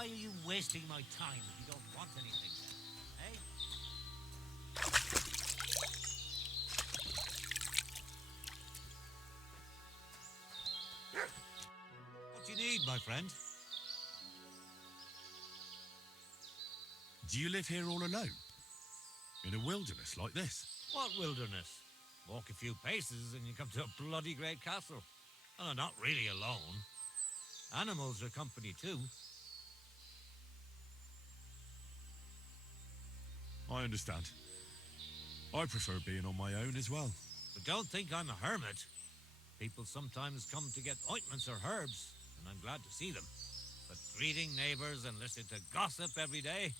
Why are you wasting my time if you don't want anything? Hey? What do you need, my friend? Do you live here all alone? In a wilderness like this? What wilderness? Walk a few paces and you come to a bloody great castle. And I'm not really alone. Animals are company too. I understand. I prefer being on my own as well. But don't think I'm a hermit. People sometimes come to get ointments or herbs, and I'm glad to see them. But greeting neighbors and listening to gossip every day?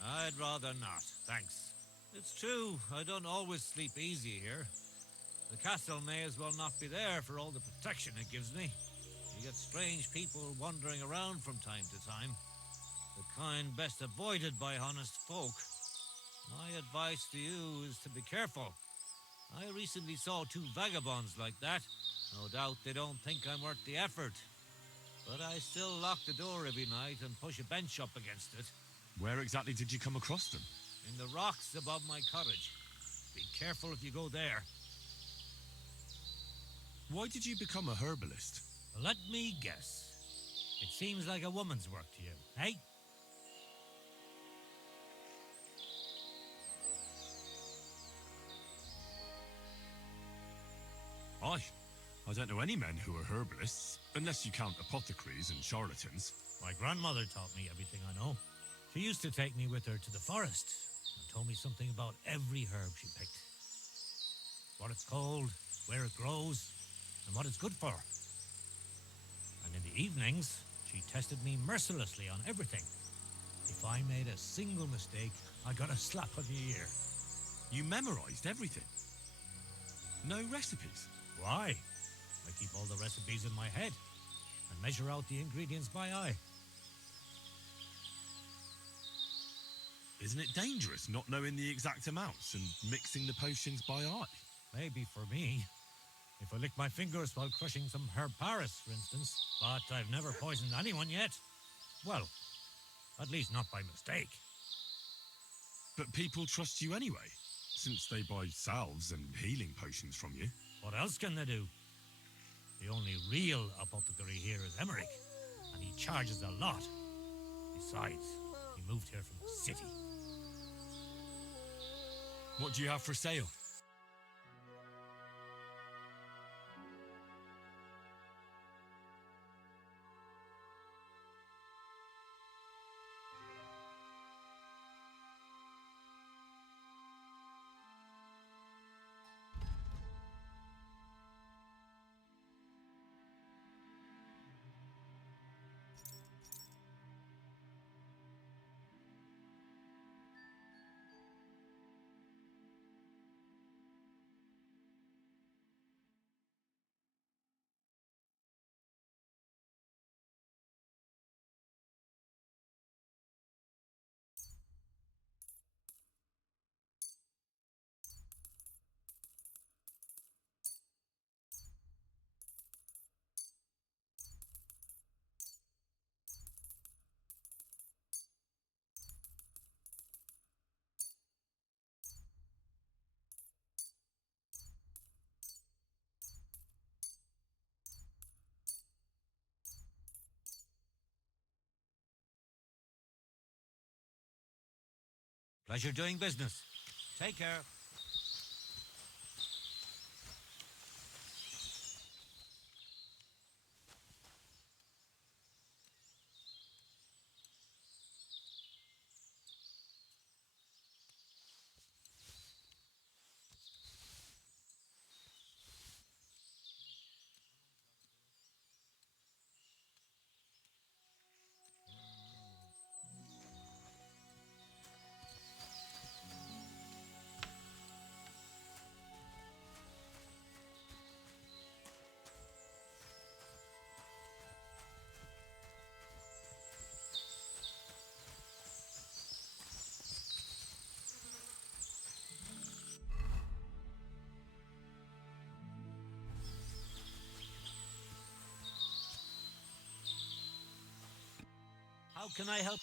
I'd rather not, thanks. It's true, I don't always sleep easy here. The castle may as well not be there for all the protection it gives me. You get strange people wandering around from time to time. The kind best avoided by honest folk. My advice to you is to be careful. I recently saw 2 vagabonds like that. No doubt they don't think I'm worth the effort. But I still lock the door every night and push a bench up against it. Where exactly did you come across them? In the rocks above my cottage. Be careful if you go there. Why did you become a herbalist? Let me guess. It seems like a woman's work to you, eh? I don't know any men who are herbalists, unless you count apothecaries and charlatans. My grandmother taught me everything I know. She used to take me with her to the forest and told me something about every herb she picked. What it's called, where it grows, and what it's good for. And in the evenings, she tested me mercilessly on everything. If I made a single mistake, I got a slap on the ear. You memorized everything? No recipes? Why? I keep all the recipes in my head and measure out the ingredients by eye. Isn't it dangerous not knowing the exact amounts and mixing the potions by eye? Maybe for me. If I lick my fingers while crushing some herb Paris, for instance. But I've never poisoned anyone yet. Well, at least not by mistake. But people trust you anyway, since they buy salves and healing potions from you. What else can they do? The only real apothecary here is Emmerich, and he charges a lot. Besides, he moved here from the city. What do you have for sale? Pleasure doing business. Take care. How can I help?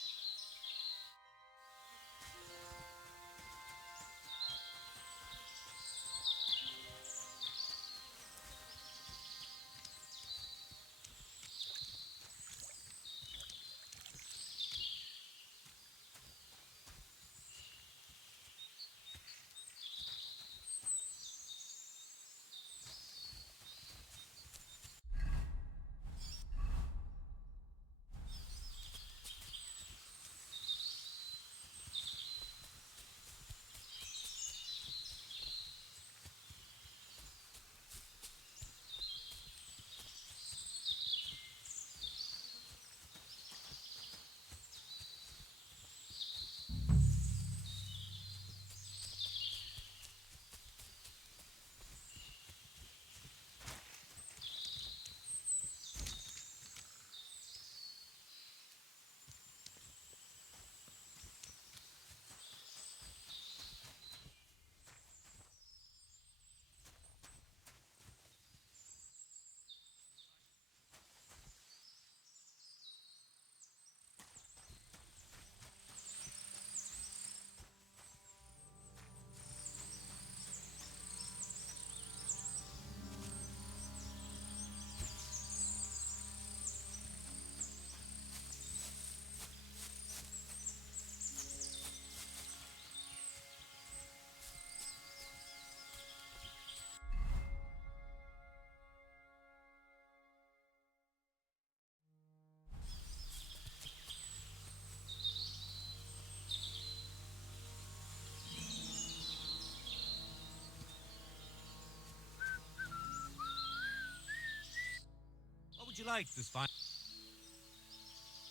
What would you like this fine?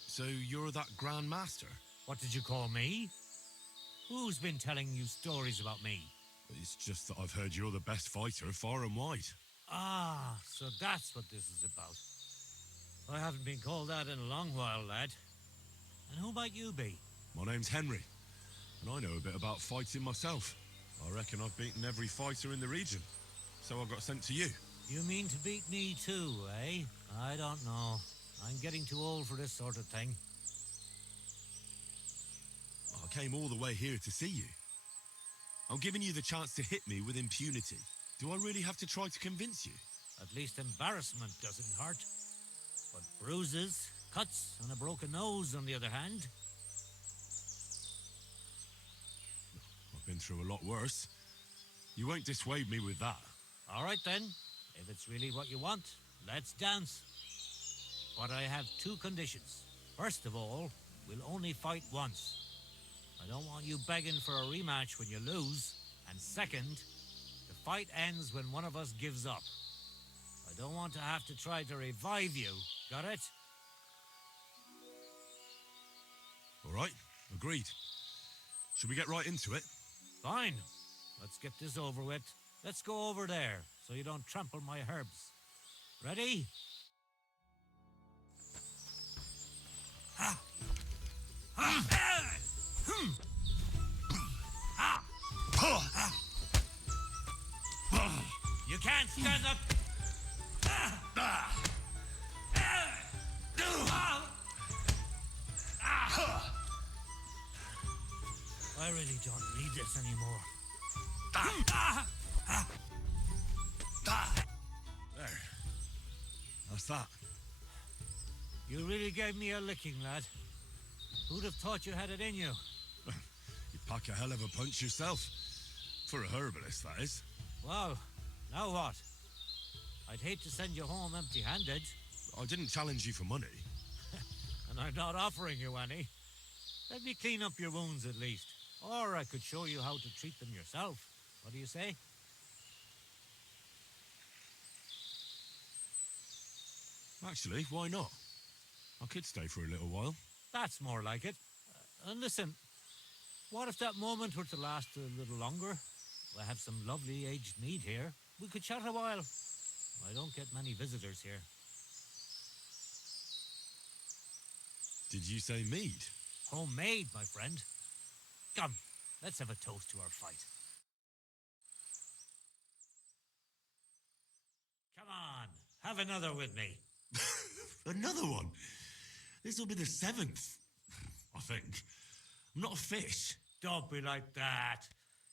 So you're that Grand Master? What did you call me? Who's been telling you stories about me? It's just that I've heard you're the best fighter far and wide. Ah, so that's what this is about. I haven't been called that in a long while, lad. And who might you be? My name's Henry, and I know a bit about fighting myself. I reckon I've beaten every fighter in the region, so I got sent to you. You mean to beat me too, eh? I don't know. I'm getting too old for this sort of thing. I came all the way here to see you. I'm giving you the chance to hit me with impunity. Do I really have to try to convince you? At least embarrassment doesn't hurt. But bruises, cuts, and a broken nose, on the other hand. I've been through a lot worse. You won't dissuade me with that. All right then. If it's really what you want, let's dance. But I have two conditions. First of all, we'll only fight once. I don't want you begging for a rematch when you lose. And second, the fight ends when one of us gives up. I don't want to have to try to revive you. Got it? All right, agreed. Should we get right into it? Fine. Let's get this over with. Let's go over there so you don't trample my herbs. Ready? Ha! Ha! You can't stand up. I really don't need this anymore. There. That's that. You really gave me a licking, lad. Who'd have thought you had it in you? You pack a hell of a punch yourself. For a herbalist, that is. Well, now what? I'd hate to send you home empty-handed. I didn't challenge you for money. And I'm not offering you any. Let me clean up your wounds at least. Or I could show you how to treat them yourself. What do you say? Actually, why not? I could stay for a little while. That's more like it. And listen, what if that moment were to last a little longer? I have some lovely aged mead here. We could chat a while. I don't get many visitors here. Did you say mead? Homemade, my friend. Come, let's have a toast to our fight. Come on, have another with me. Another one? This will be the 7th. I think. I'm not a fish. Don't be like that.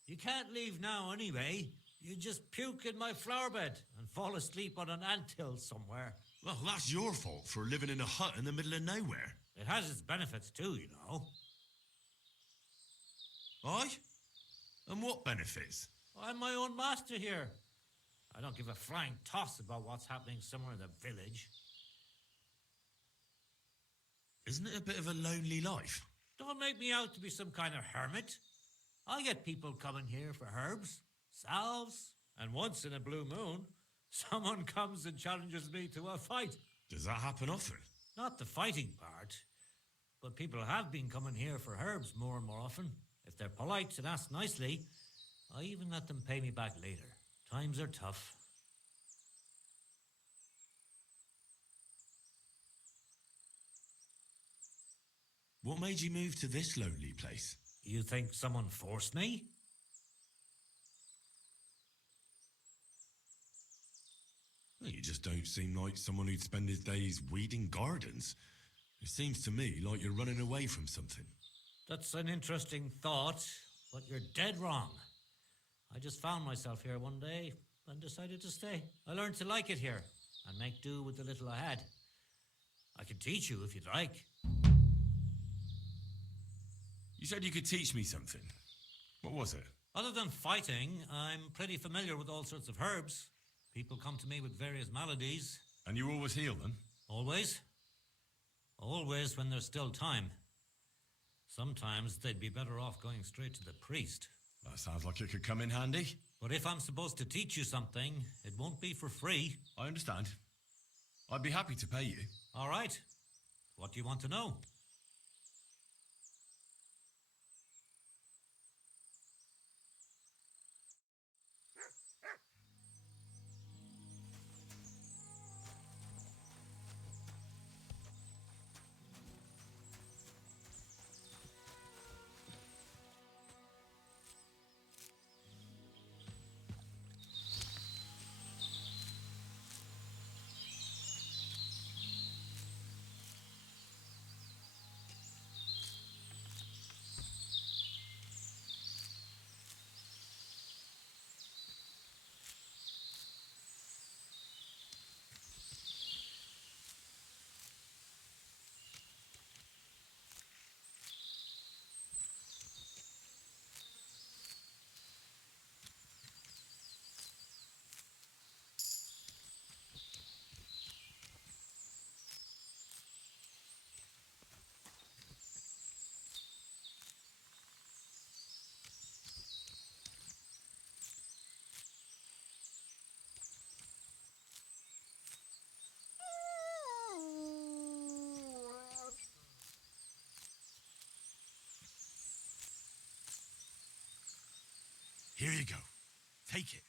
You can't leave now anyway. You just puke in my flower bed and fall asleep on an anthill somewhere. Well, that's your fault for living in a hut in the middle of nowhere. It has its benefits too, you know. Aye? And what benefits? I'm my own master here. I don't give a flying toss about what's happening somewhere in the village. Isn't it a bit of a lonely life? Don't make me out to be some kind of hermit. I get people coming here for herbs, salves, and once in a blue moon, someone comes and challenges me to a fight. Does that happen often? Not the fighting part, but people have been coming here for herbs more and more often. If they're polite and ask nicely, I even let them pay me back later. Times are tough. What made you move to this lonely place? You think someone forced me? Well, you just don't seem like someone who'd spend his days weeding gardens. It seems to me like you're running away from something. That's an interesting thought, but you're dead wrong. I just found myself here one day and decided to stay. I learned to like it here and make do with the little I had. I can teach you if you'd like. You said you could teach me something. What was it? Other than fighting, I'm pretty familiar with all sorts of herbs. People come to me with various maladies. And you always heal them? Always. Always when there's still time. Sometimes they'd be better off going straight to the priest. That sounds like it could come in handy. But if I'm supposed to teach you something, it won't be for free. I understand. I'd be happy to pay you. All right. What do you want to know? Here you go. Take it.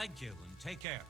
Thank you, and take care.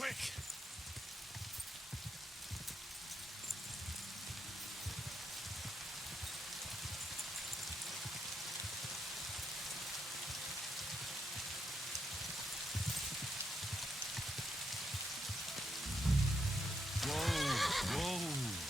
quick! Whoa, whoa!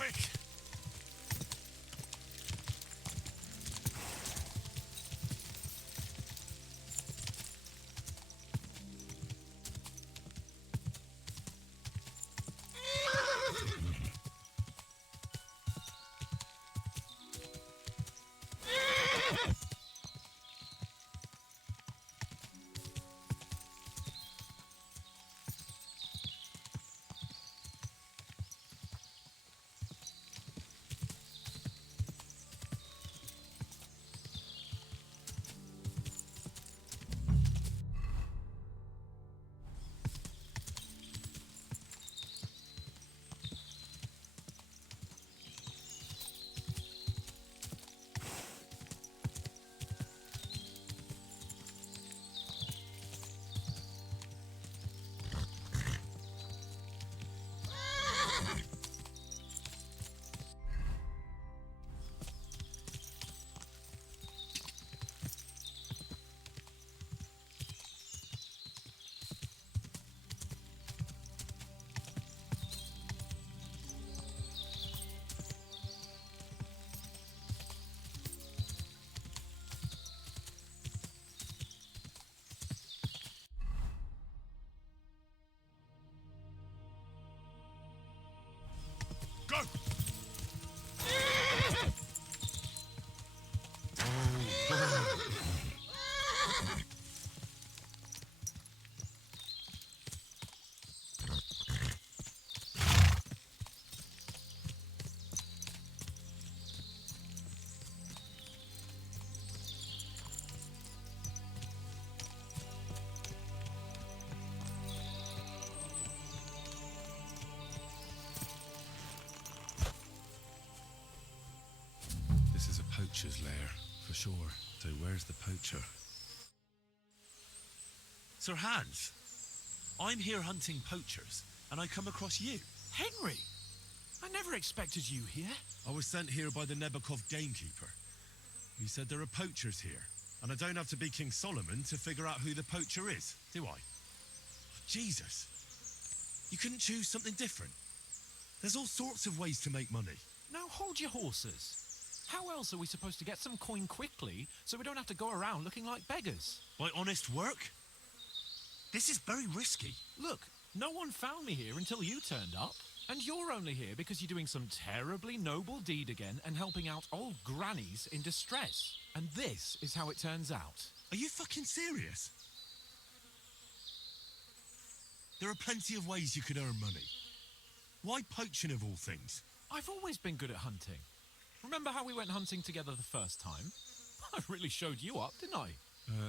quick! Go! This is a poacher's lair, for sure. So where's the poacher? Sir Hans, I'm here hunting poachers, and I come across you. Henry! I never expected you here. I was sent here by the Nebakov gamekeeper. He said there are poachers here, and I don't have to be King Solomon to figure out who the poacher is, do I? Jesus! You couldn't choose something different? There's all sorts of ways to make money. Now hold your horses. How else are we supposed to get some coin quickly so we don't have to go around looking like beggars? By honest work? This is very risky. Look, no one found me here until you turned up. And you're only here because you're doing some terribly noble deed again and helping out old grannies in distress. And this is how it turns out. Are you fucking serious? There are plenty of ways you could earn money. Why poaching of all things? I've always been good at hunting. Remember how we went hunting together the first time? I really showed you up, didn't I?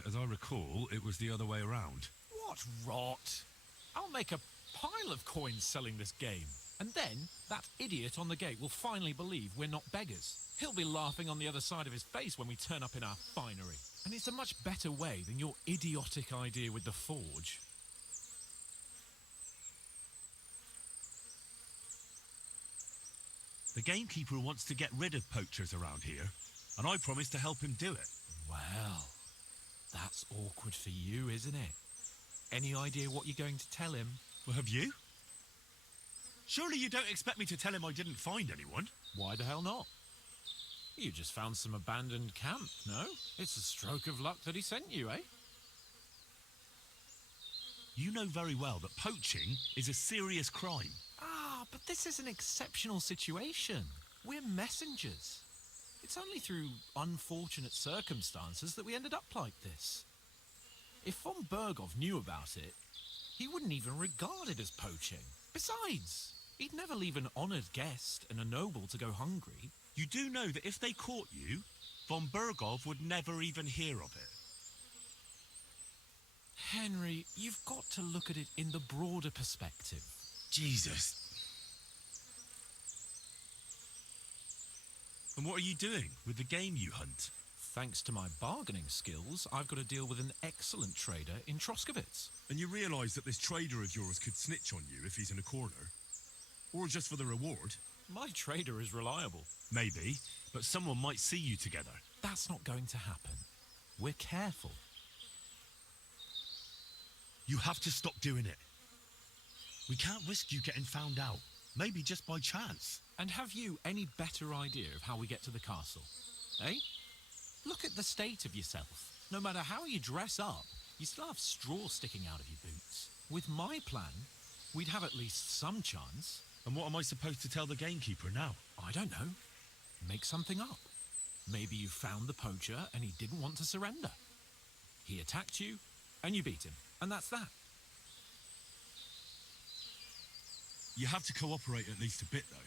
As I recall, it was the other way around. What rot! I'll make a pile of coins selling this game. And then, that idiot on the gate will finally believe we're not beggars. He'll be laughing on the other side of his face when we turn up in our finery. And it's a much better way than your idiotic idea with the forge. The gamekeeper wants to get rid of poachers around here, and I promised to help him do it. Well, that's awkward for you, isn't it? Any idea what you're going to tell him? Well, have you? Surely you don't expect me to tell him I didn't find anyone? Why the hell not? You just found some abandoned camp, no? It's a stroke of luck that he sent you, eh? You know very well that poaching is a serious crime. Ah, but this is an exceptional situation. We're messengers. It's only through unfortunate circumstances that we ended up like this. If von Berghoff knew about it, he wouldn't even regard it as poaching. Besides, he'd never leave an honoured guest and a noble to go hungry. You do know that if they caught you, von Berghoff would never even hear of it. Henry, you've got to look at it in the broader perspective. Jesus. And what are you doing with the game you hunt? Thanks to my bargaining skills, I've got to deal with an excellent trader in Troskowitz. And you realise that this trader of yours could snitch on you if he's in a corner? Or just for the reward? My trader is reliable. Maybe, but someone might see you together. That's not going to happen. We're careful. You have to stop doing it. We can't risk you getting found out. Maybe just by chance. And have you any better idea of how we get to the castle? Eh? Look at the state of yourself. No matter how you dress up, you still have straw sticking out of your boots. With my plan, we'd have at least some chance. And what am I supposed to tell the gamekeeper now? I don't know. Make something up. Maybe you found the poacher and he didn't want to surrender. He attacked you and you beat him. And that's that. You have to cooperate at least a bit, though.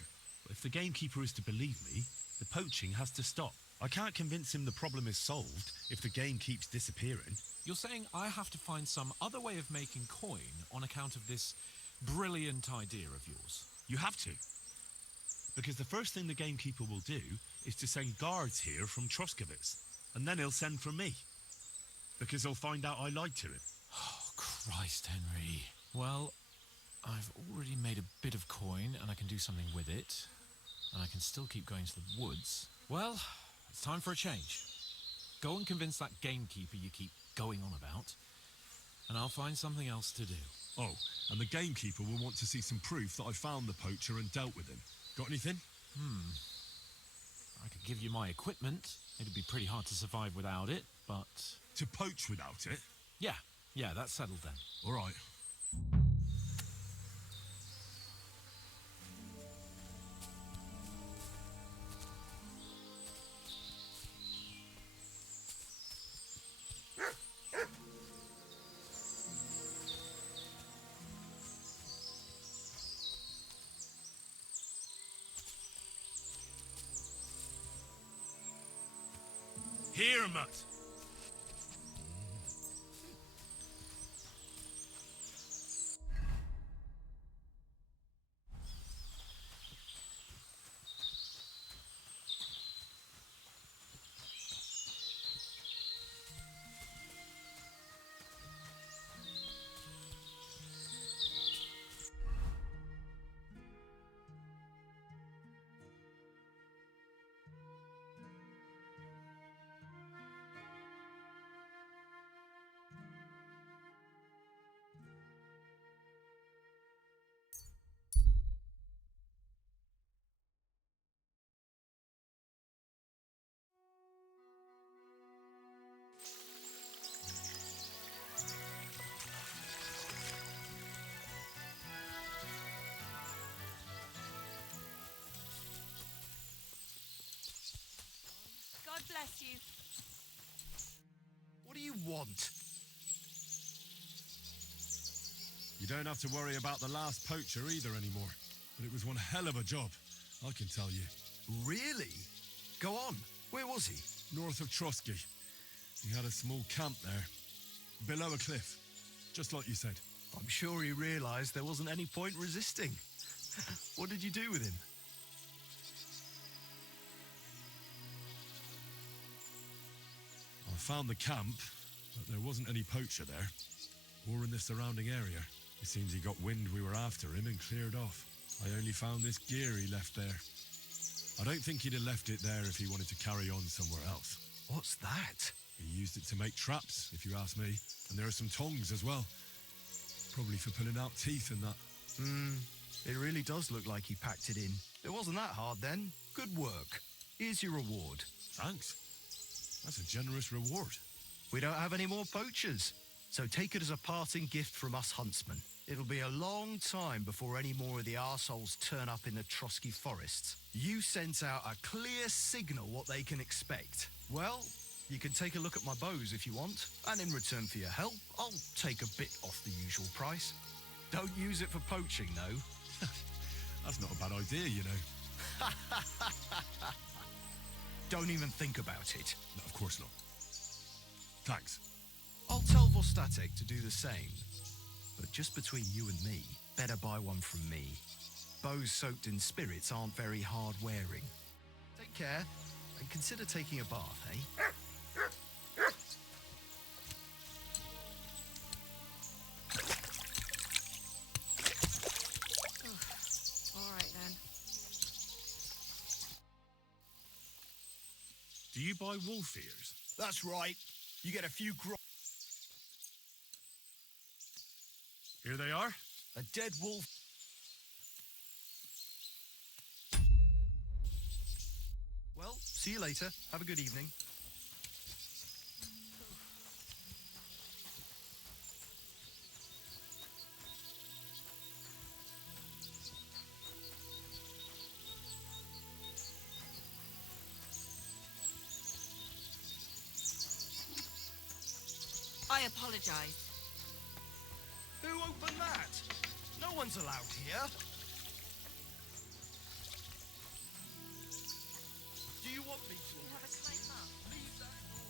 If the gamekeeper is to believe me, the poaching has to stop. I can't convince him the problem is solved if the game keeps disappearing. You're saying I have to find some other way of making coin on account of this brilliant idea of yours? You have to. Because the first thing the gamekeeper will do is to send guards here from Troskovitz. And then he'll send for me. Because he'll find out I lied to him. Oh, Christ, Henry. Well, I've already made a bit of coin and I can do something with it. And I can still keep going to the woods. Well, it's time for a change. Go and convince that gamekeeper you keep going on about. And I'll find something else to do. Oh, and the gamekeeper will want to see some proof that I found the poacher and dealt with him. Got anything? I could give you my equipment. It'd be pretty hard to survive without it, but... To poach without it? Yeah, that's settled then. All right. Here, Mutt. God bless you. What do you want? You don't have to worry about the last poacher either anymore. But it was one hell of a job, I can tell you. Really? Go on. Where was he? North of Trotsky. He had a small camp there. Below a cliff. Just like you said. I'm sure he realized there wasn't any point resisting. What did you do with him? I found the camp, but there wasn't any poacher there. Or in the surrounding area. It seems he got wind we were after him and cleared off. I only found this gear he left there. I don't think he'd have left it there if he wanted to carry on somewhere else. What's that? He used it to make traps, if you ask me. And there are some tongs as well. Probably for pulling out teeth and that. It really does look like he packed it in. It wasn't that hard then. Good work. Here's your reward. Thanks. That's a generous reward. We don't have any more poachers, so take it as a parting gift from us huntsmen. It'll be a long time before any more of the arseholes turn up in the Trotsky forests. You sent out a clear signal what they can expect. Well, you can take a look at my bows if you want, and in return for your help, I'll take a bit off the usual price. Don't use it for poaching, though. That's not a bad idea, you know. Don't even think about it. No, of course not. Thanks. I'll tell Vostatek to do the same. But just between you and me, better buy one from me. Bows soaked in spirits aren't very hard wearing. Take care, and consider taking a bath, eh? All right then. Do you buy wolf ears? That's right. You get a few Here they are. A dead wolf. Well, see you later. Have a good evening. I apologise. Who opened that? No one's allowed here. Do you want me to You have a arrest kind you? mouth. Leave that door.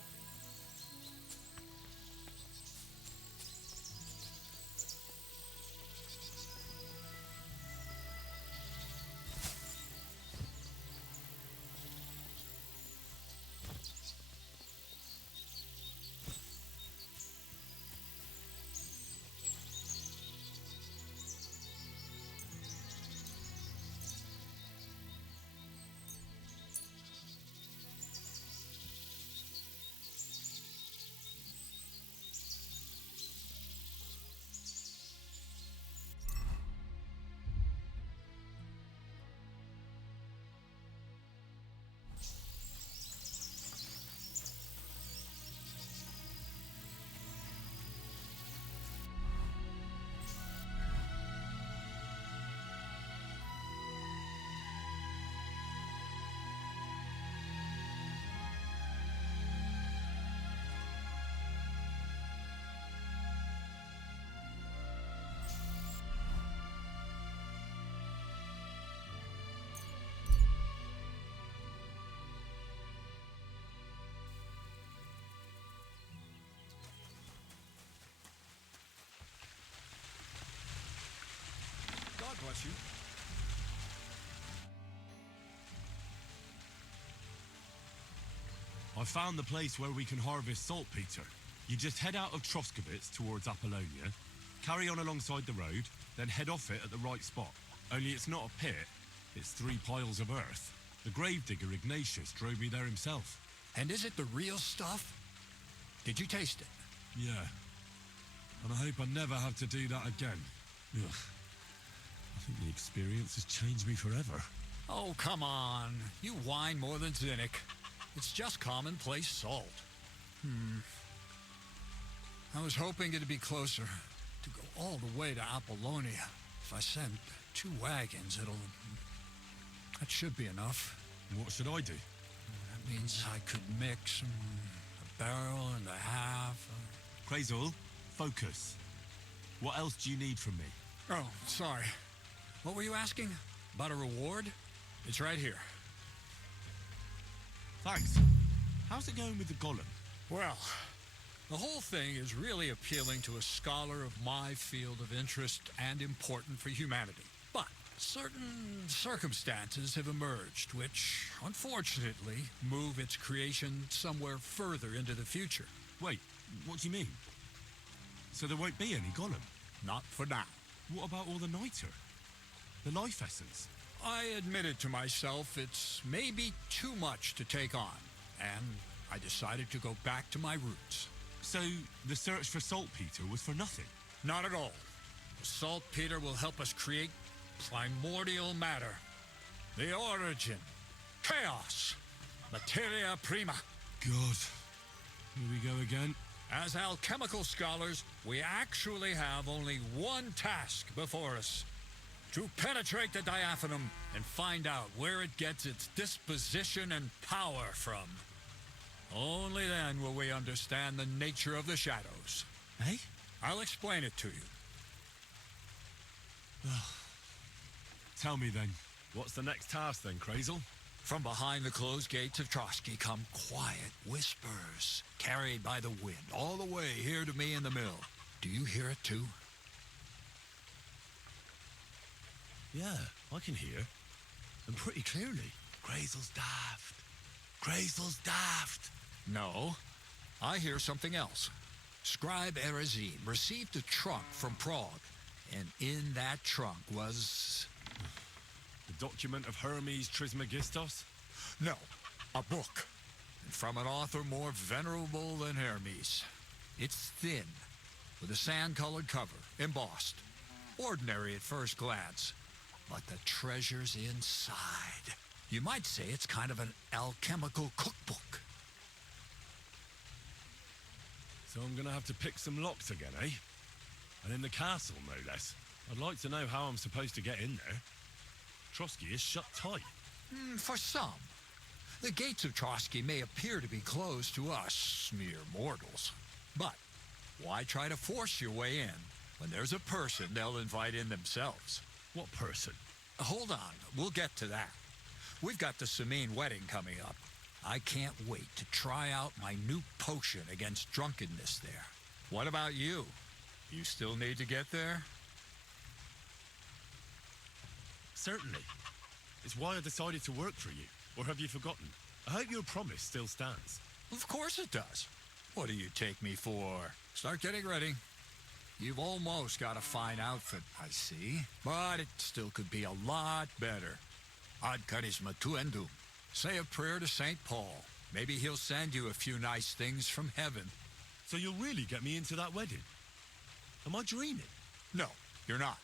God bless you. I found the place where we can harvest saltpeter. You just head out of Troskowitz towards Apollonia, carry on alongside the road, then head off it at the right spot. Only it's not a pit, it's 3 piles of earth. The gravedigger Ignatius drove me there himself. And is it the real stuff? Did you taste it? Yeah. And I hope I never have to do that again. Ugh. I think the experience has changed me forever. Oh, come on. You whine more than Zinnik. It's just commonplace salt. I was hoping it'd be closer. To go all the way to Apollonia. If I send 2 wagons, that should be enough. What should I do? That means I could mix a barrel and a half. Crazul, focus. What else do you need from me? Oh, sorry. What were you asking? About a reward? It's right here. Thanks. How's it going with the golem? Well, the whole thing is really appealing to a scholar of my field of interest and important for humanity. But certain circumstances have emerged which, unfortunately, move its creation somewhere further into the future. Wait, what do you mean? So there won't be any golem? Not for now. What about all the niter? The life essence? I admitted to myself it's maybe too much to take on, and I decided to go back to my roots. So the search for saltpeter was for nothing? Not at all. The saltpeter will help us create primordial matter. The origin. Chaos. Materia prima. God. Here we go again. As alchemical scholars, we actually have only one task before us. To penetrate the diaphanum and find out where it gets its disposition and power from. Only then will we understand the nature of the shadows. Eh? I'll explain it to you. Tell me then, what's the next task then, Crazul? From behind the closed gates of Trotsky come quiet whispers, carried by the wind, all the way here to me in the mill. Do you hear it too? Yeah, I can hear. And pretty clearly. Crazul's daft. Crazul's daft. No, I hear something else. Scribe Erezine received a trunk from Prague, and in that trunk was... The document of Hermes Trismegistos? No, a book. And from an author more venerable than Hermes. It's thin, with a sand-colored cover, embossed. Ordinary at first glance. But the treasure's inside. You might say it's kind of an alchemical cookbook. So I'm gonna have to pick some locks again, eh? And in the castle, no less. I'd like to know how I'm supposed to get in there. Trotsky is shut tight. For some. The gates of Trotsky may appear to be closed to us, mere mortals. But why try to force your way in when there's a person they'll invite in themselves? What person? Hold on, we'll get to that. We've got the Samine wedding coming up. I can't wait to try out my new potion against drunkenness there. What about you? You still need to get there? Certainly. It's why I decided to work for you. Or have you forgotten? I hope your promise still stands. Of course it does. What do you take me for? Start getting ready. You've almost got a fine outfit, I see. But it still could be a lot better. Ad charisma tuendum. Say a prayer to St. Paul. Maybe he'll send you a few nice things from heaven. So you'll really get me into that wedding? Am I dreaming? No, you're not.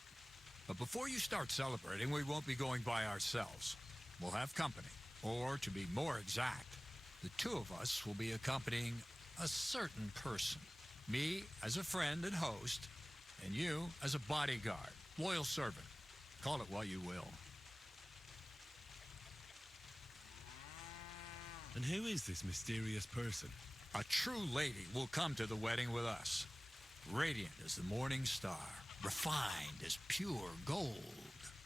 But before you start celebrating, we won't be going by ourselves. We'll have company. Or, to be more exact, the two of us will be accompanying a certain person. Me as a friend and host, and you as a bodyguard, loyal servant. Call it what you will. And who is this mysterious person? A true lady will come to the wedding with us. Radiant as the morning star, refined as pure gold.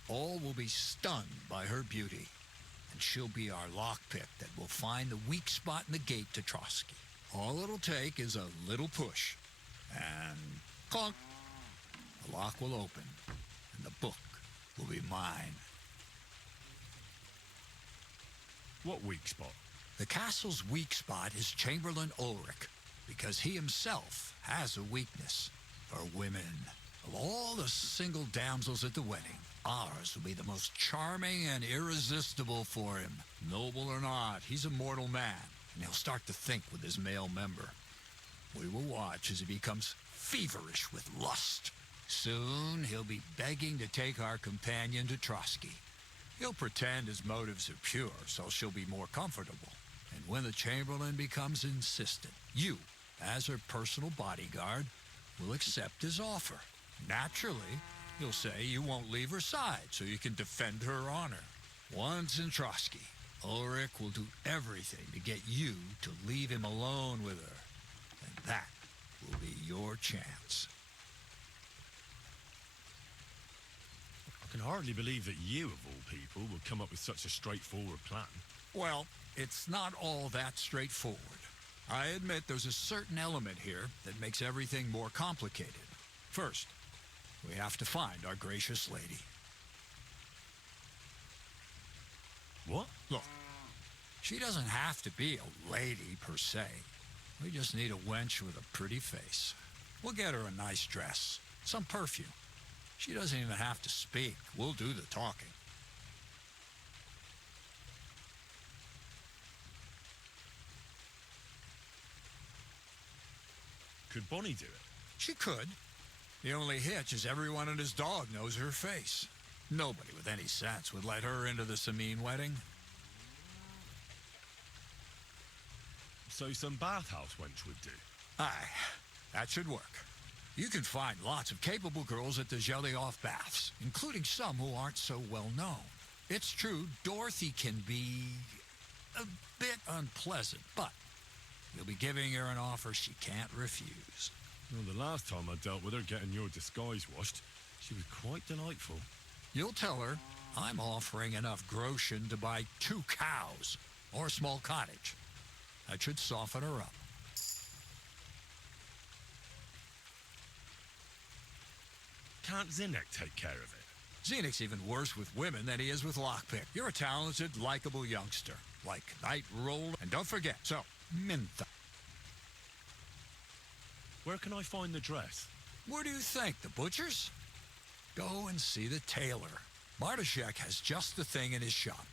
All will be stunned by her beauty. And she'll be our lockpick that will find the weak spot in the gate to Trotsky. All it'll take is a little push. And clunk. The lock will open. And the book will be mine. What weak spot? The castle's weak spot is Chamberlain Ulrich, because he himself has a weakness for women. Of all the single damsels at the wedding, ours will be the most charming and irresistible for him. Noble or not, he's a mortal man, and he'll start to think with his male member. We will watch as he becomes feverish with lust. Soon he'll be begging to take our companion to Trotsky. He'll pretend his motives are pure, so she'll be more comfortable. And when the Chamberlain becomes insistent, you, as her personal bodyguard, will accept his offer. Naturally, you'll say you won't leave her side so you can defend her honor. Once in Trotsky, Ulrich will do everything to get you to leave him alone with her. And that will be your chance. I can hardly believe that you, of all people, would come up with such a straightforward plan. Well, it's not all that straightforward. I admit there's a certain element here that makes everything more complicated. First, we have to find our gracious lady. What? Look, she doesn't have to be a lady per se. We just need a wench with a pretty face. We'll get her a nice dress, some perfume. She doesn't even have to speak. We'll do the talking. Could Bonnie do it? She could. The only hitch is everyone and his dog knows her face. Nobody with any sense would let her into the Samine wedding. So some bathhouse wench would do. Aye, that should work. You can find lots of capable girls at the Gelioff baths, including some who aren't so well known. It's true, Dorothy can be a bit unpleasant, but you'll be giving her an offer she can't refuse. Well, the last time I dealt with her getting your disguise washed, she was quite delightful. You'll tell her I'm offering enough groschen to buy 2 cows or a small cottage. That should soften her up. Can't Zinnek take care of it? Zenek's even worse with women than he is with lockpick. You're a talented, likable youngster, like Knight Roll, and don't forget, so, Mintha. Where can I find the dress? Where do you think, the butcher's? Go and see the tailor. Bartoszek has just the thing in his shop.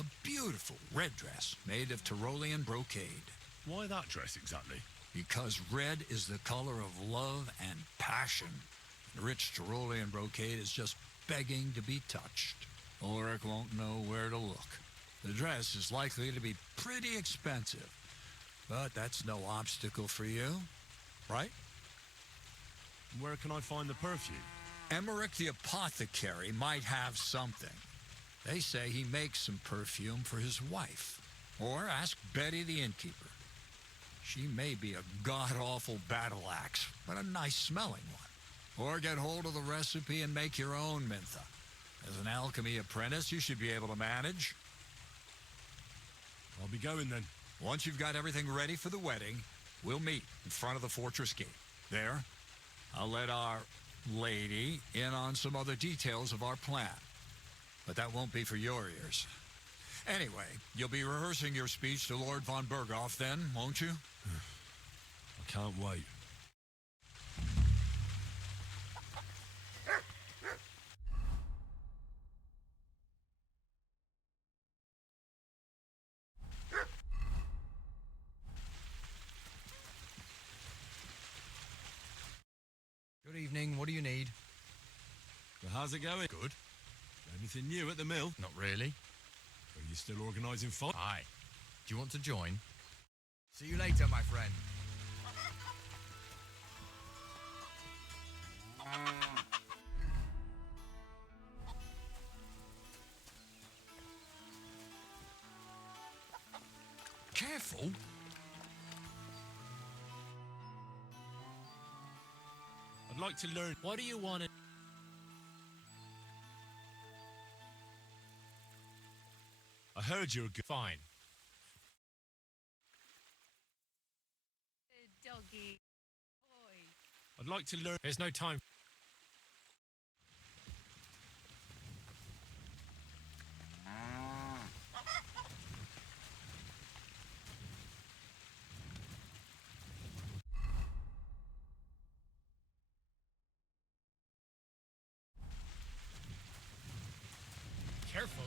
A beautiful red dress made of Tyrolean brocade. Why that dress exactly? Because red is the color of love and passion. The rich Tyrolean brocade is just begging to be touched. Ulrich won't know where to look. The dress is likely to be pretty expensive, but that's no obstacle for you, right? Where can I find the perfume? Emmerich the apothecary might have something. They say he makes some perfume for his wife. Or ask Betty the innkeeper. She may be a god-awful battle axe, but a nice smelling one. Or get hold of the recipe and make your own mintha. As an alchemy apprentice, you should be able to manage. I'll be going then. Once you've got everything ready for the wedding, we'll meet in front of the fortress gate. There, I'll let our lady in on some other details of our plan. But that won't be for your ears. Anyway, you'll be rehearsing your speech to Lord von Berghoff then, won't you? I can't wait. Good evening. What do you need? Well, how's it going? Good. Anything new at the mill? Not really. Are you still organising fight? Aye. Do you want to join? See you later, my friend. Careful. I'd like to learn. What do you want to... I heard you're good. Fine. Doggy. Boy. I'd like to learn. There's no time. Careful.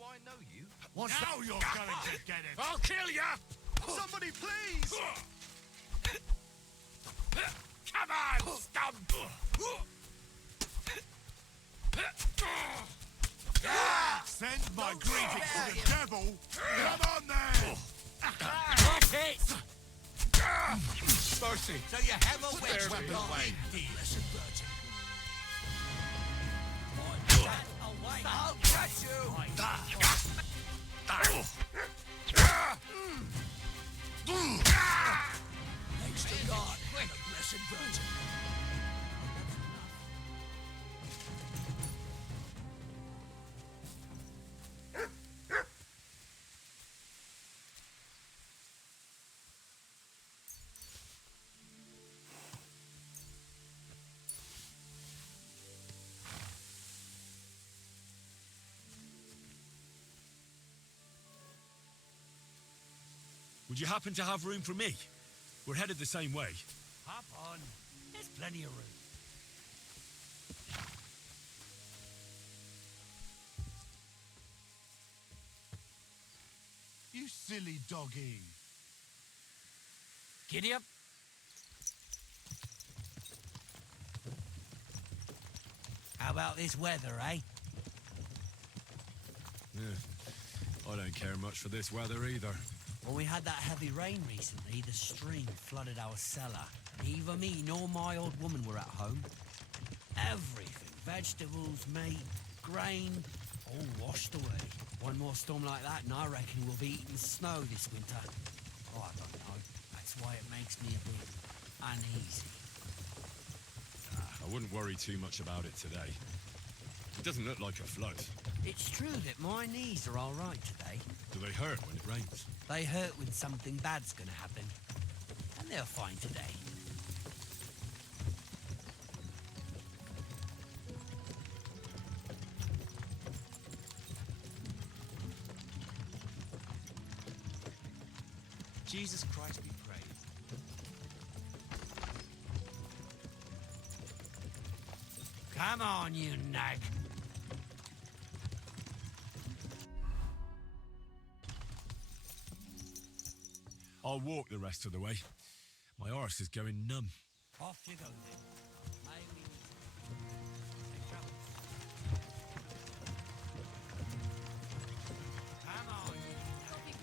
I know you. What's now that? You're going to get it. I'll kill ya! Somebody, please! Come on, scum! Send my greetings to the devil. Come on then. Mercy. So you have a wedge weapon, dear. I'll catch you! Would you happen to have room for me? We're headed the same way. Hop on. There's plenty of room. You silly doggy. Giddy up. How about this weather, eh? I don't care much for this weather either. When we had that heavy rain recently, the stream flooded our cellar. Neither me nor my old woman were at home. Everything, vegetables, meat, grain, all washed away. One more storm like that and I reckon we'll be eating snow this winter. Oh, I don't know. That's why it makes me a bit uneasy. I wouldn't worry too much about it today. It doesn't look like a flood. It's true that my knees are all right today. Do they hurt when it rains? They hurt when something bad's gonna happen. And they're fine today. Jesus Christ be praised. Come on, you nag. I'll walk the rest of the way. My arse is going numb. Off you go then. May we meet. Safe travels. Come on, you nag.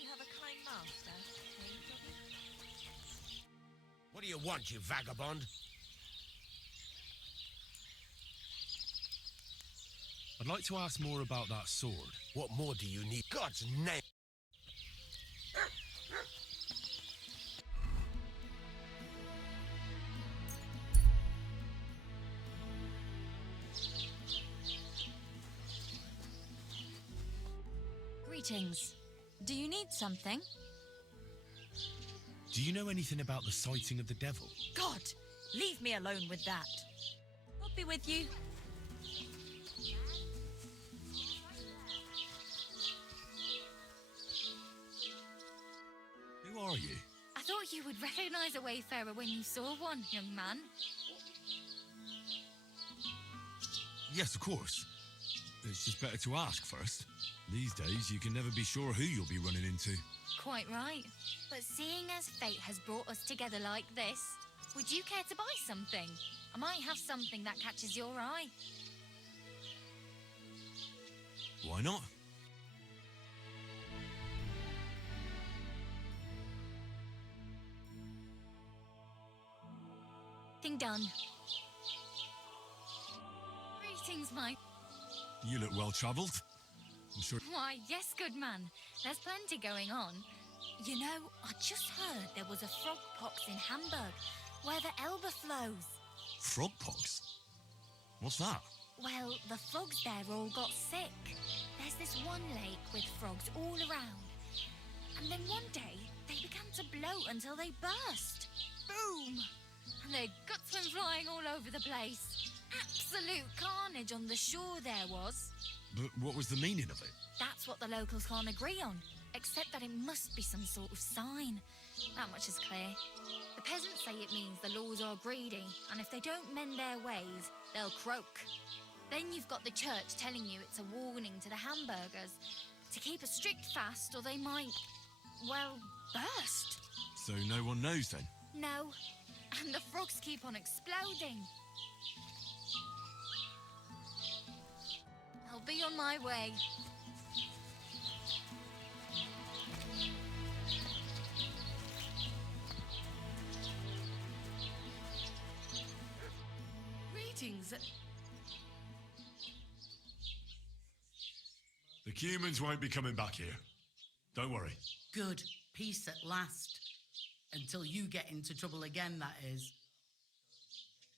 You have a kind master, may you, Goblin? What do you want, you vagabond? I'd like to ask more about that sword. What more do you need? God's name! Greetings. Do you need something? Do you know anything about the sighting of the devil? God, leave me alone with that. I'll be with you. Who are you? I thought you would recognize a wayfarer when you saw one, young man. Yes, of course. It's just better to ask first. These days, you can never be sure who you'll be running into. Quite right. But seeing as fate has brought us together like this, would you care to buy something? I might have something that catches your eye. Why not? Thing done. Greetings, my... You look well-travelled. I'm sure... Why, yes, good man. There's plenty going on. You know, I just heard there was a frog pox in Hamburg, where the Elbe flows. Frog pox? What's that? Well, the frogs there all got sick. There's this one lake with frogs all around. And then one day, they began to bloat until they burst. Boom! And their guts went flying all over the place. Absolute carnage on the shore there was. But what was the meaning of it? That's what the locals can't agree on, except that it must be some sort of sign. That much is clear. The peasants say it means the laws are greedy, and if they don't mend their ways, they'll croak. Then you've got the church telling you it's a warning to the hamburgers to keep a strict fast or they might, well, burst. So no one knows then? No, and the frogs keep on exploding. I'll be on my way. Greetings. The humans won't be coming back here. Don't worry. Good. Peace at last. Until you get into trouble again, that is.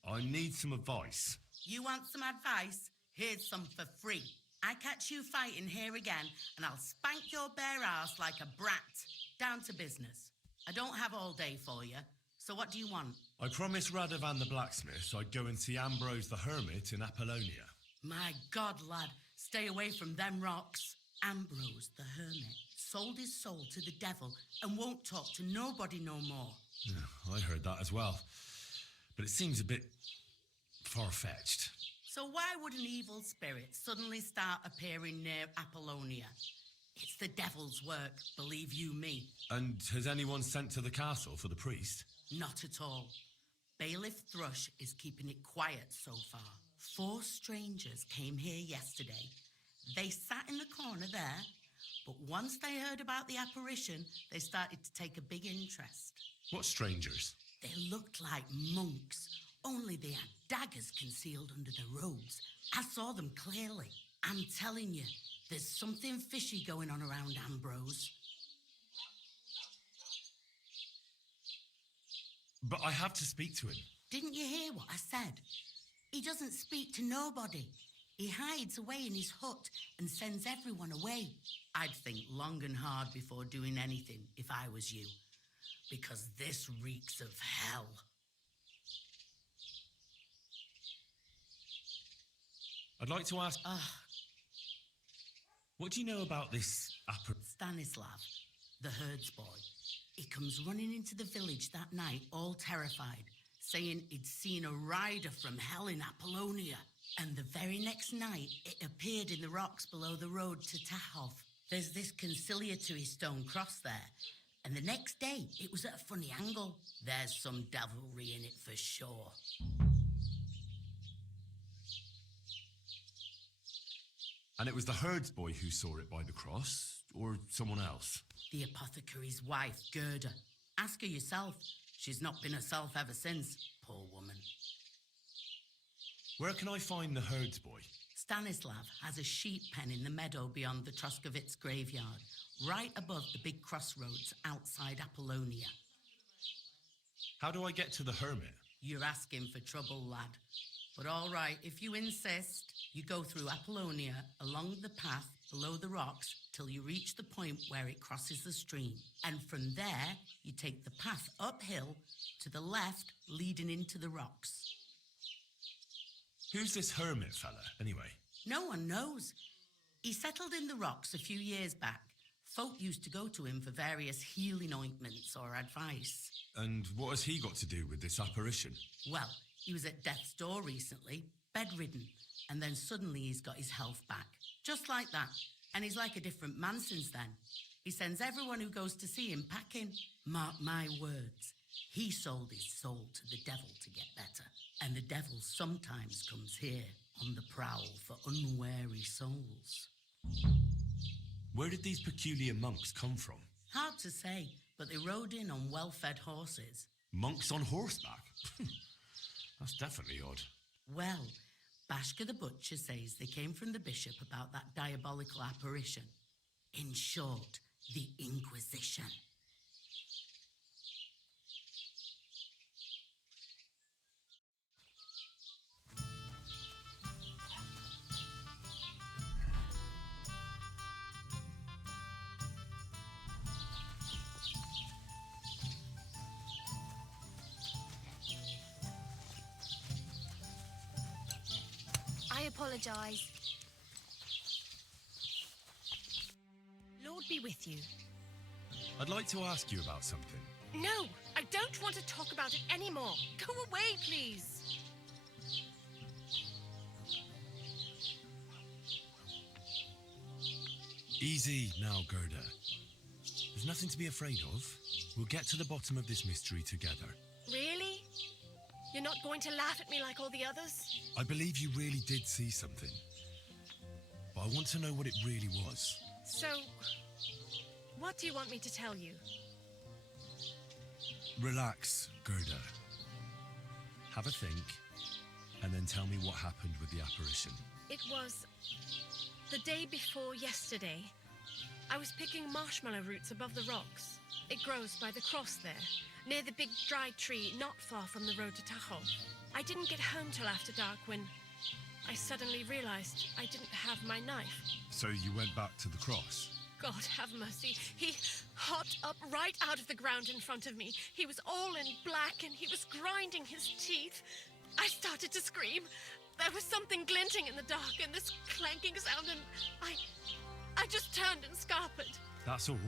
I need some advice. You want some advice? Here's some for free. I catch you fighting here again, and I'll spank your bare ass like a brat. Down to business. I don't have all day for you, so what do you want? I promised Radovan the blacksmith I'd go and see Ambrose the hermit in Apollonia. My God, lad, stay away from them rocks. Ambrose the hermit sold his soul to the devil and won't talk to nobody no more. Yeah, I heard that as well. But it seems a bit far-fetched. So why would an evil spirit suddenly start appearing near Apollonia? It's the devil's work, believe you me. And has anyone sent to the castle for the priest? Not at all. Bailiff Thrush is keeping it quiet so far. 4 strangers came here yesterday. They sat in the corner there, but once they heard about the apparition, they started to take a big interest. What strangers? They looked like monks, only they had daggers concealed under their robes. I saw them clearly. I'm telling you, there's something fishy going on around Ambrose. But I have to speak to him. Didn't you hear what I said? He doesn't speak to nobody. He hides away in his hut and sends everyone away. I'd think long and hard before doing anything if I was you, because this reeks of hell. I'd like to ask... What do you know about this Stanislav, the herds boy. He comes running into the village that night, all terrified, saying he'd seen a rider from hell in Apollonia. And the very next night, it appeared in the rocks below the road to Tahov. There's this conciliatory stone cross there. And the next day, it was at a funny angle. There's some devilry in it for sure. And it was the herds boy who saw it by the cross, or someone else? The apothecary's wife, Gerda. Ask her yourself. She's not been herself ever since, poor woman. Where can I find the herds boy? Stanislav has a sheep pen in the meadow beyond the Troskovitz graveyard, right above the big crossroads outside Apollonia. How do I get to the hermit? You're asking for trouble, lad. But all right, if you insist, you go through Apollonia along the path below the rocks till you reach the point where it crosses the stream. And from there, you take the path uphill to the left, leading into the rocks. Who's this hermit fella, anyway? No one knows. He settled in the rocks a few years back. Folk used to go to him for various healing ointments or advice. And what has he got to do with this apparition? Well, he was at death's door recently, bedridden, and then suddenly he's got his health back. Just like that. And he's like a different man since then. He sends everyone who goes to see him packing. Mark my words. He sold his soul to the devil to get better. And the devil sometimes comes here on the prowl for unwary souls. Where did these peculiar monks come from? Hard to say, but they rode in on well-fed horses. Monks on horseback? That's definitely odd. Well, Bashka the butcher says they came from the bishop about that diabolical apparition. In short, the Inquisition. I apologise. Lord be with you. I'd like to ask you about something. No, I don't want to talk about it anymore. Go away, please. Easy now, Gerda. There's nothing to be afraid of. We'll get to the bottom of this mystery together. Really? You're not going to laugh at me like all the others? I believe you really did see something. But I want to know what it really was. So, what do you want me to tell you? Relax, Gerda. Have a think, and then tell me what happened with the apparition. It was the day before yesterday. I was picking marshmallow roots above the rocks. It grows by the cross there, near the big dry tree not far from the road to Tahoe. I didn't get home till after dark when I suddenly realized I didn't have my knife. So you went back to the cross? God have mercy. He hopped up right out of the ground in front of me. He was all in black and he was grinding his teeth. I started to scream. There was something glinting in the dark and this clanking sound, and I just turned and scarpered. That's all?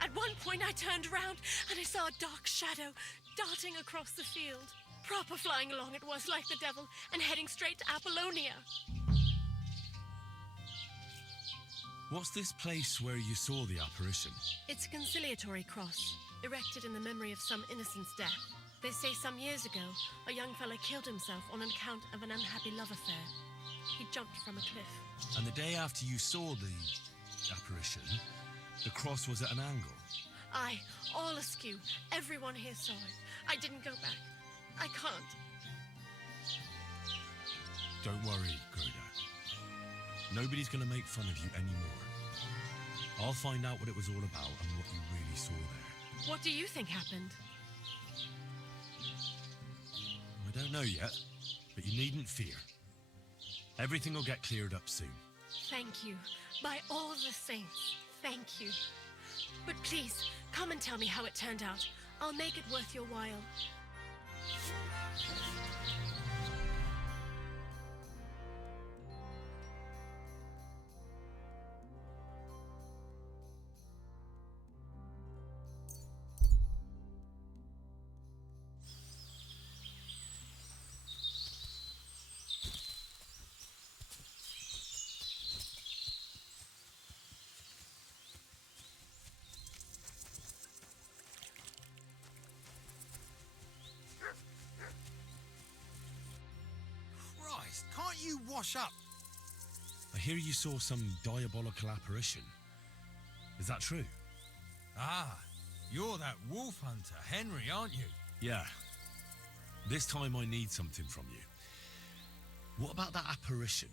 At one point I turned around and I saw a dark shadow darting across the field. Proper flying along it was, like the devil, and heading straight to Apollonia. What's this place where you saw the apparition? It's a conciliatory cross, erected in the memory of some innocent's death. They say some years ago, a young fella killed himself on account of an unhappy love affair. He jumped from a cliff. And the day after you saw the apparition, the cross was at an angle? Aye, all askew. Everyone here saw it. I didn't go back. I can't. Don't worry, Gerda. Nobody's going to make fun of you anymore. I'll find out what it was all about and what you really saw there. What do you think happened? I don't know yet, but you needn't fear. Everything will get cleared up soon. Thank you. By all the saints, thank you. But please, come and tell me how it turned out. I'll make it worth your while. Can't you wash up? I hear you saw some diabolical apparition. Is that true? Ah, you're that wolf hunter, Henry, aren't you? Yeah. This time I need something from you. What about that apparition?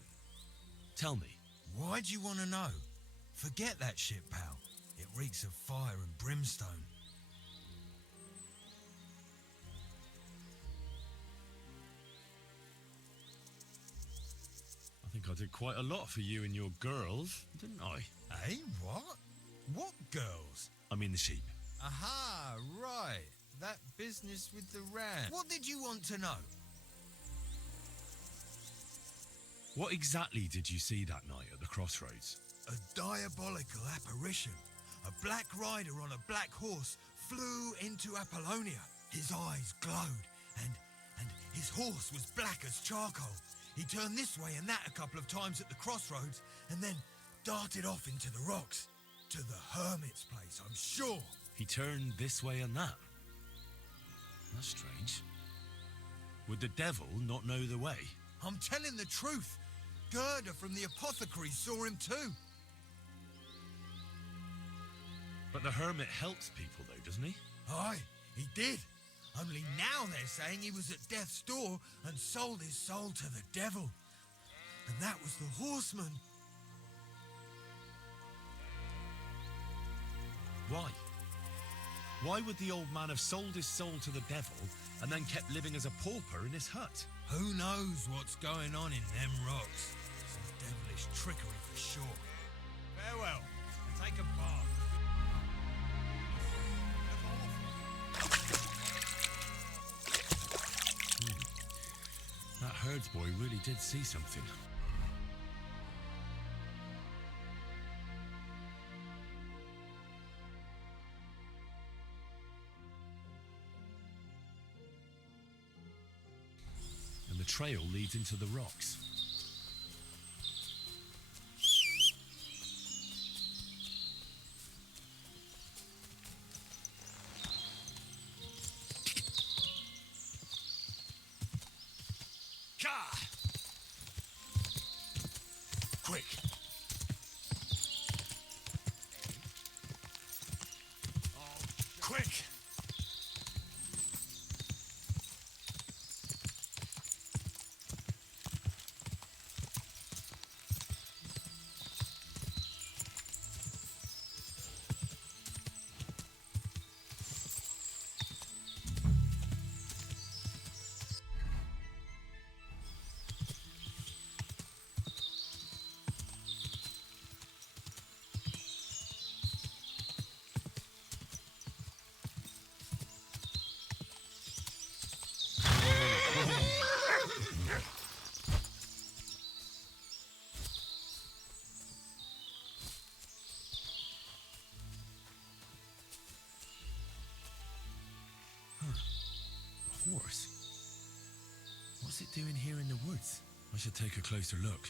Tell me. Why do you want to know? Forget that shit, pal. It reeks of fire and brimstone. I think I did quite a lot for you and your girls, didn't I? Eh? What? What girls? I mean the sheep. Aha, right. That business with the ram. What did you want to know? What exactly did you see that night at the crossroads? A diabolical apparition. A black rider on a black horse flew into Apollonia. His eyes glowed, and his horse was black as charcoal. He turned this way and that a couple of times at the crossroads, and then darted off into the rocks. To the hermit's place, I'm sure. He turned this way and that? That's strange. Would the devil not know the way? I'm telling the truth. Gerda from the apothecary saw him too. But the hermit helps people though, doesn't he? Aye, he did. Only now they're saying he was at death's door and sold his soul to the devil. And that was the horseman. Why? Why would the old man have sold his soul to the devil and then kept living as a pauper in his hut? Who knows what's going on in them rocks? Some devilish trickery for sure. Farewell, and take a bath. That herds boy really did see something. And the trail leads into the rocks. Quick! Quick! horse. What's it doing here in the woods? I should take a closer look.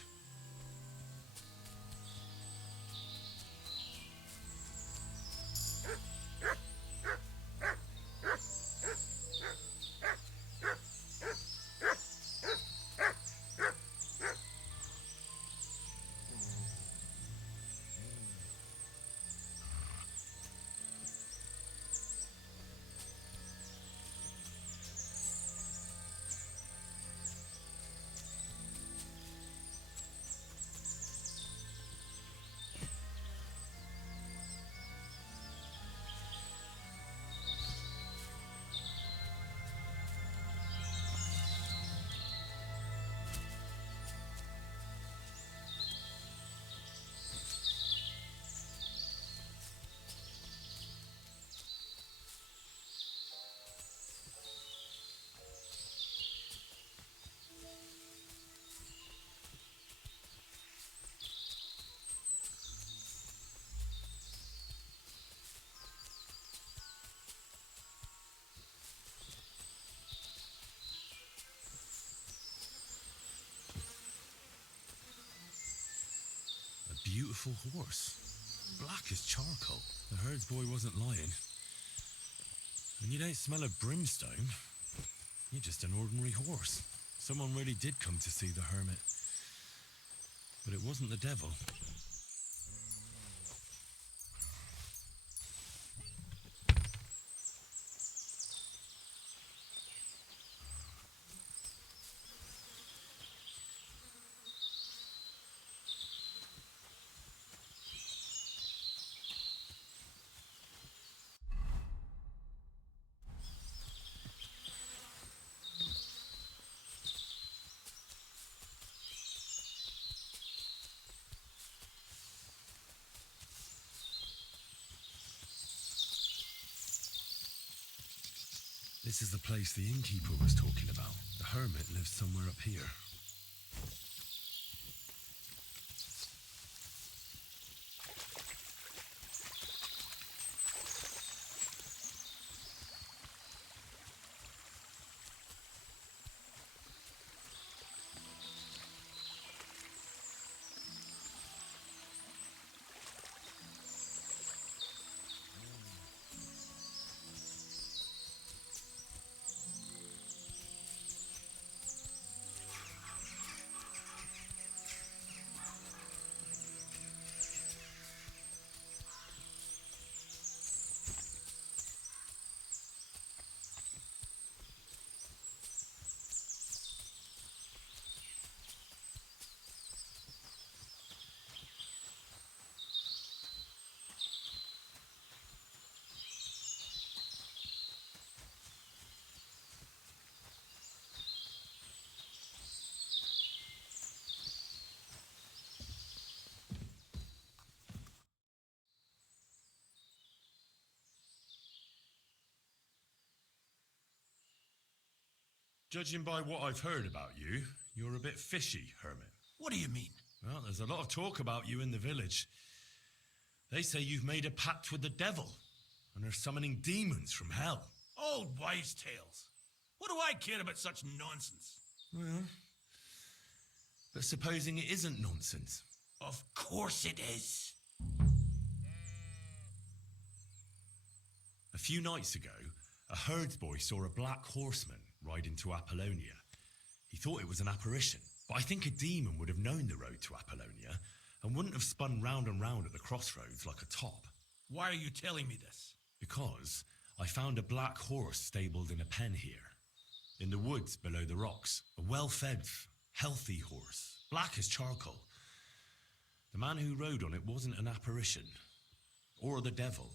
Beautiful horse. Black as charcoal. The herds boy wasn't lying. And you don't smell of brimstone. You're just an ordinary horse. Someone really did come to see the hermit. But it wasn't the devil. This is the place the innkeeper was talking about. The hermit lives somewhere up here. Judging by what I've heard about you, you're a bit fishy, hermit. What do you mean? Well, there's a lot of talk about you in the village. They say you've made a pact with the devil, and are summoning demons from hell. Old wives' tales. What do I care about such nonsense? Well, but supposing it isn't nonsense. Of course it is. A few nights ago, a herdsboy saw a black horseman ride into Apollonia. He thought it was an apparition, but I think a demon would have known the road to Apollonia and wouldn't have spun round and round at the crossroads like a top. Why are you telling me this? Because I found a black horse stabled in a pen here, in the woods below the rocks. A well-fed, healthy horse, black as charcoal. The man who rode on it wasn't an apparition, or the devil.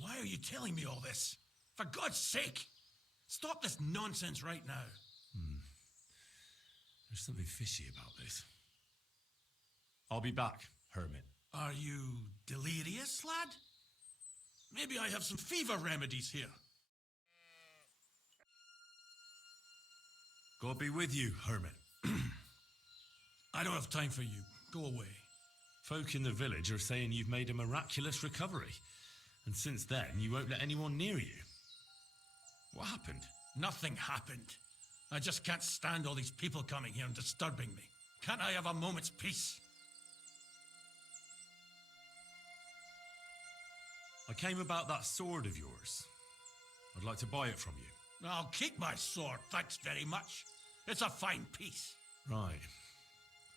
Why are you telling me all this? For God's sake! Stop this nonsense right now. There's something fishy about this. I'll be back, hermit. Are you delirious, lad? Maybe I have some fever remedies here. God be with you, hermit. I don't have time for you. Go away. Folk in the village are saying you've made a miraculous recovery, and since then you won't let anyone near you. What happened? Nothing happened. I just can't stand all these people coming here and disturbing me. Can't I have a moment's peace? I came about that sword of yours. I'd like to buy it from you. I'll keep my sword, thanks very much. It's a fine piece. Right.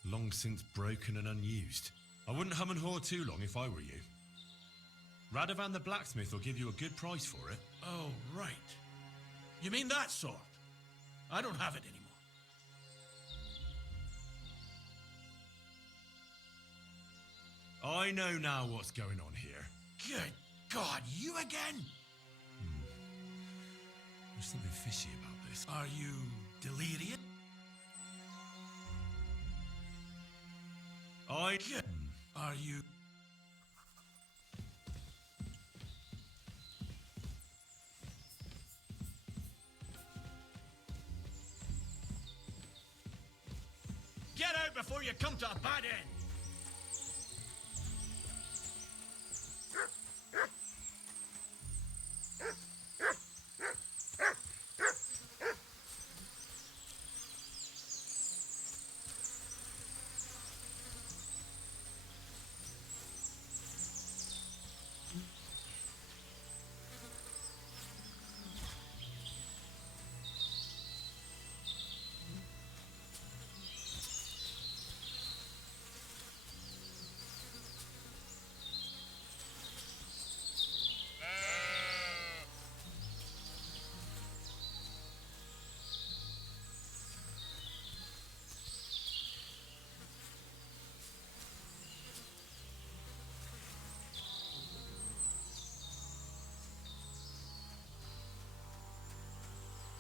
Long since broken and unused. I wouldn't hum and haw too long if I were you. Radovan the blacksmith will give you a good price for it. Oh, right. You mean that sword? I don't have it anymore. I know now what's going on here. Good God, you again? There's something fishy about this. Are you delirious? Are you... Get out before you come to a bad end!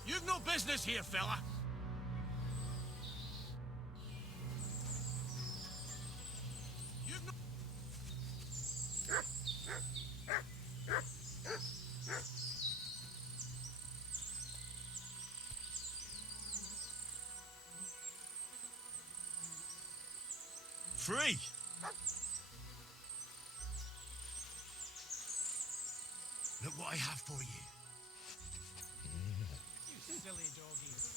You've no business here, fella. You've no... Free! Look what I have for you. You silly doggy.